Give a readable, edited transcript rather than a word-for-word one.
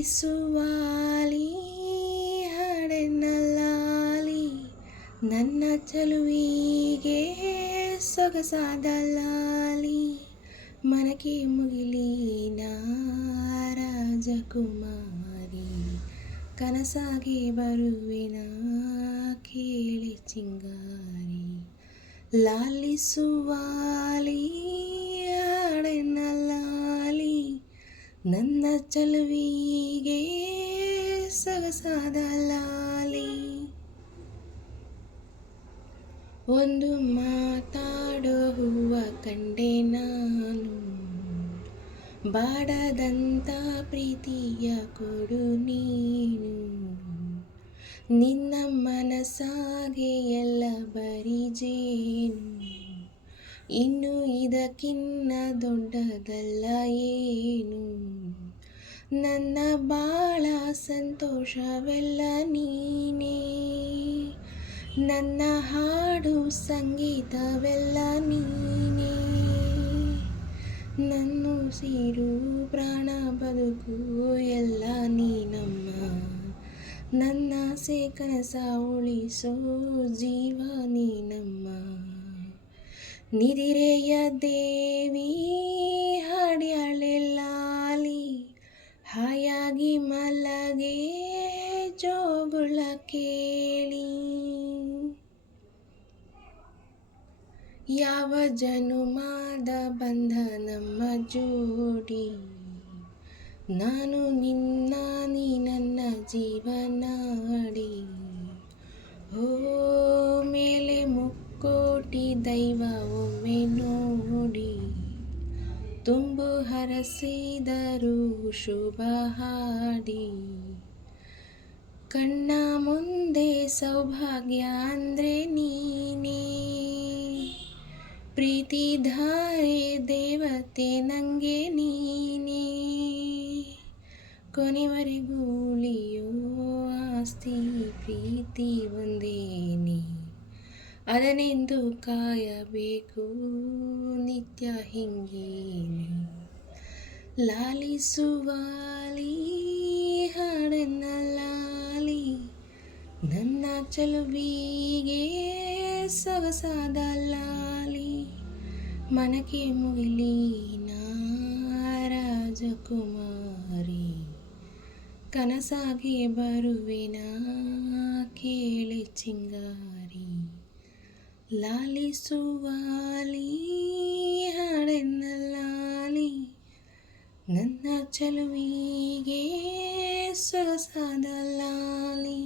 ಲಾಲಿಸುವಾಲಿ ಹಾಡೆನ್ನ ಲಾಲಿ, ನನ್ನ ಚಲುವಿಗೆ ಸೊಗಸಾದ ಲಾಲಿ, ಮನಕ್ಕೆ ಮುಗಿಲಿನ ರಾಜಕುಮಾರಿ, ಕನಸಾಗಿ ಬರುವೆನ ಕೇಳಿ ಚಿಂಗಾರಿ. ಲಾಲಿಸುವಾಲಿ ಹಾಡೆನ್ನ ಲಾಲಿ, ನನ್ನ ಚಲುವಿಗೆ ಸೊಗಸಾದ ಲಾಲಿ. ಒಂದು ಮಾತಾಡೋ ಹೂವ ಕಂಡೆ ನಾನು, ಬಾಡದಂಥ ಪ್ರೀತಿಯ ಕೊಡು ನೀನು, ನಿನ್ನ ಮನಸಾಗೆ ಎಲ್ಲ ಬರಿ ಜೇನು, ಇನ್ನು ಇದಕ್ಕಿನ್ನ ದೊಡ್ಡದಲ್ಲ ಏನು, ನನ್ನ ಬಾಳ ಸಂತೋಷವೆಲ್ಲ ನೀನೇ, ನನ್ನ ಹಾಡು ಸಂಗೀತವೆಲ್ಲ ನೀನೇ, ನನ್ನ ಉಸಿರು ಪ್ರಾಣ ಬದುಕು ಎಲ್ಲ ನೀನಮ್ಮ, ನನ್ನ ಆಸೆ ಕನಸ ಉಳಿಸೋ ಜೀವ ನೀನಮ್ಮ. ನಿದಿರೆಯ ದೇವಿ ಹಾಡ್ಯಾಳೆ ಲಾಲಿ, ಹಾಯಾಗಿ ಮಲಗೆ ಜೋಗುಳ ಕೇಳಿ, ಯಾವ ಜನುಮಾದ ಬಂಧ ನಮ್ಮ ಜೋಡಿ, ನಾನು ನಿನ್ನ ನೀ ನನ್ನ ಜೀವನಾಡಿ, ಓ ಮೇಲೆ ಮುಕ್ಕೋಟಿ ದೈವ ಒಮ್ಮೆ ನೋಡಿ, ತುಂಬು ಹರಸಿದರು ಶುಭ ಹಾಡಿ, ಕಣ್ಣ ಮುಂದೆ ಸೌಭಾಗ್ಯ ಅಂದ್ರೆ ನೀನೇ, ಪ್ರೀತಿ ಧಾರೆ ದೇವತೆ ನಂಗೆ ನೀನೇ, ಕೊನೆವರೆಗೂ ಉಳಿಯೋ ಆಸ್ತಿ ಪ್ರೀತಿ ಒಂದೇನೆ, ಅದನೆಂದು ಕಾಯಬೇಕು ನಿತ್ಯ ಹಿಂಗೇನೆ. ಲಾಲಿಸುವಾಲಿ ಹಾಡೆನ್ನ ಲಾಲಿ, ನನ್ನ ಚಲುವಿಗೆ ಸೊಗಸಾದ ಲಾಲಿ, ಮನಕ್ಕೆ ಮುಗಿಲಿನ ರಾಜಕುಮಾರಿ, ಕನಸಾಗಿ ಬರುವೆನ ಕೇಳಿ ಚಿಂಗಾರಿ. ಲಾಲಿಸುವಾಲಿ ಹಾಡೆನ್ನ ಲಾಲಿ, ನನ್ನ ಚಲುವಿಗೆ ಸೊಗಸಾದ ಲಾಲಿ.